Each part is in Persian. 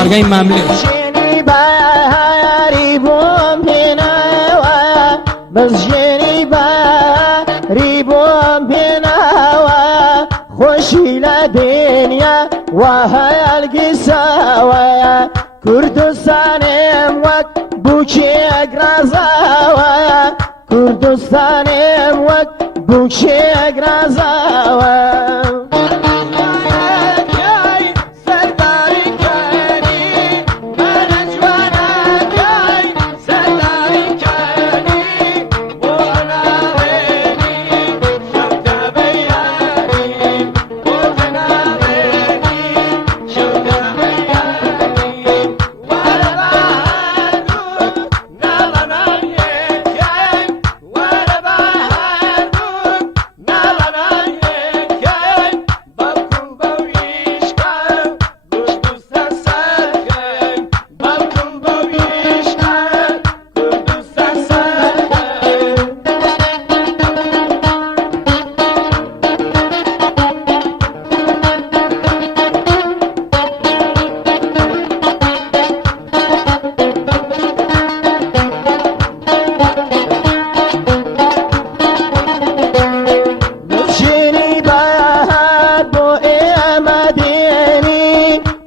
بارگای مملو جنی باری بوم هنوا بس جنی باری بوم هنوا خوشی لدنیا و هیال گساوا کردستانم وک بوچی اگرازاوا کردستانم وک بوچی اگرازاوا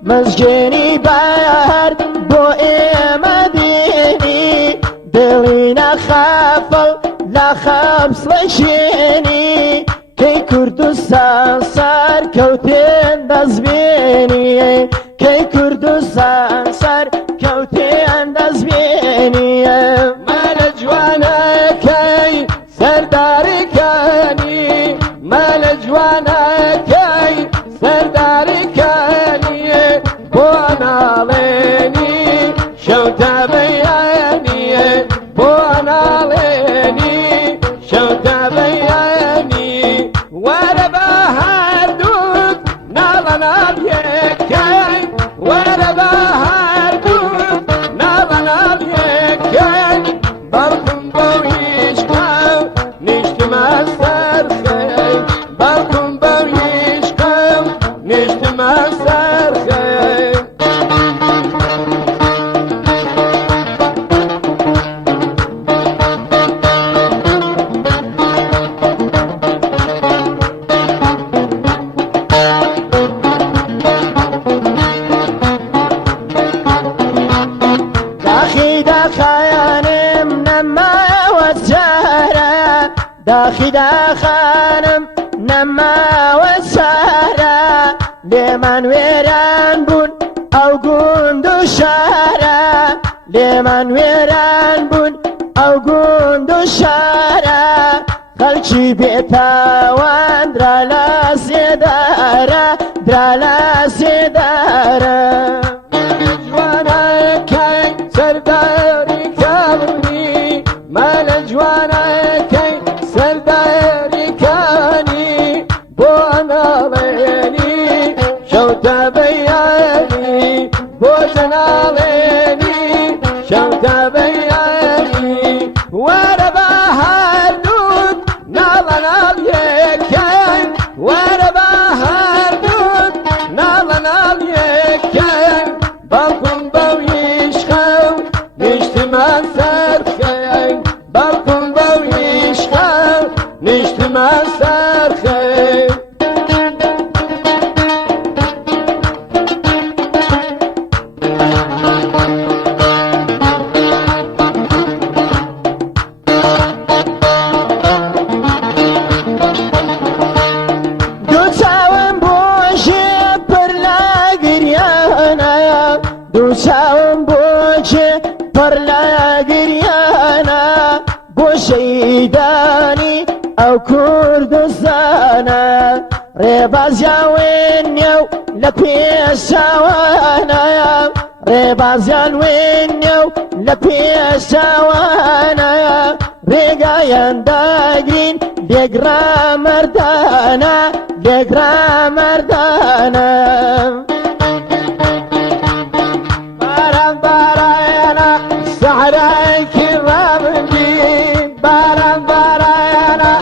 مسجني بار بو مديني دلينا خافل لا خمس لشيني كي كردستان صار كوتين دزبيني كي كردستان صار كوتين دزبيني ما نجوانا كي سرداري كاني ما نجوانا كي سرداري كاني بوانا ليني شوتا بياني بوانا ليني شوتا بياني وانا بهردوك نالا نابيكي وانا بهردوك نالا نابيكي بركم بويشكو نشتما سرخي بركم بويشكو نشتما سرخي داخانم نما وسارا لمن ويران بون او قندو شارا لمن ويران بون او قندو شارا خلشي بيتاوان درالا سيدارا درالا سيدارا جوانا كاي سرداري كابرني ما لجوانا كاي سرداري كاني بوانا ليني شوتا بياني بوزنا ليني شوتا بياني وانا بهردود نالا ناليكين وانا بهردود نالا ناليكين بالكم بويشخو نشتما سرخين بالكم بويشخو نشتما سرخين دوچاوم بوچه پر لاگریانا بو شیدانی او کردستانا ریبازیان وینیو لپیشاوانا ریبازیان وینیو لپیشاوانا ریگایان داگرین لگرا مردانا لگرا مردانا سعرك الرمدين باران بارانا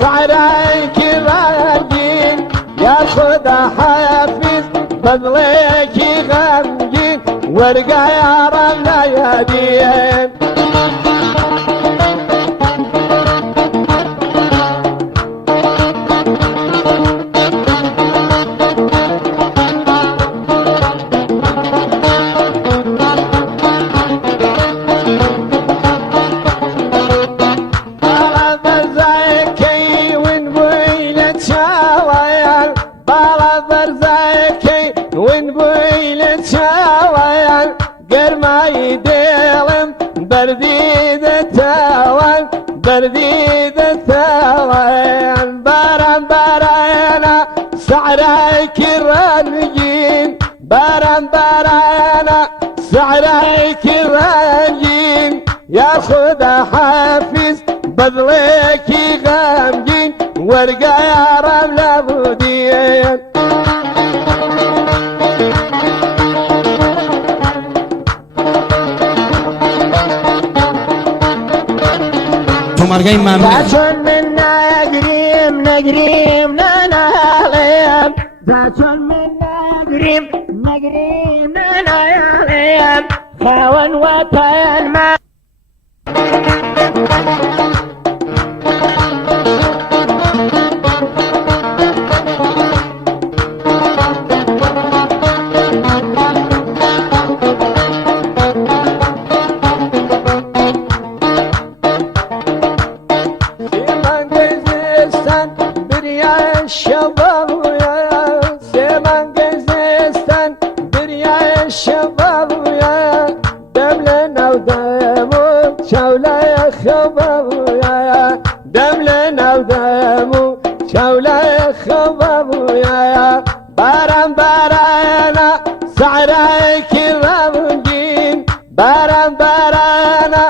سعرك الرمدين يا خدا حافظ بضلك غمجين ورقة يا رملة يا دين برديد الثوان باران بارانا سعرك الرنجين باران بارانا سعرك الرنجين ياخذ حافز بذلك غامجين ورقة يا رملة بودين زاتون منا نقريم نناليم زاتون منا نقريم نناليم خاون وطن ما الشباب يا سيمان قزيستان دريا الشباب يا دملنا ودمو شولا يا خباب يا دملنا ودمو شولا يا خباب يا باران بارانا سعرك الرنجين باران بارانا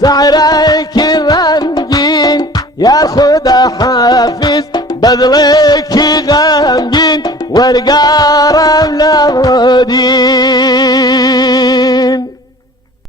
سعرك الرنجين ياخذ حافز بذلك غامجين ورقة رملة ودين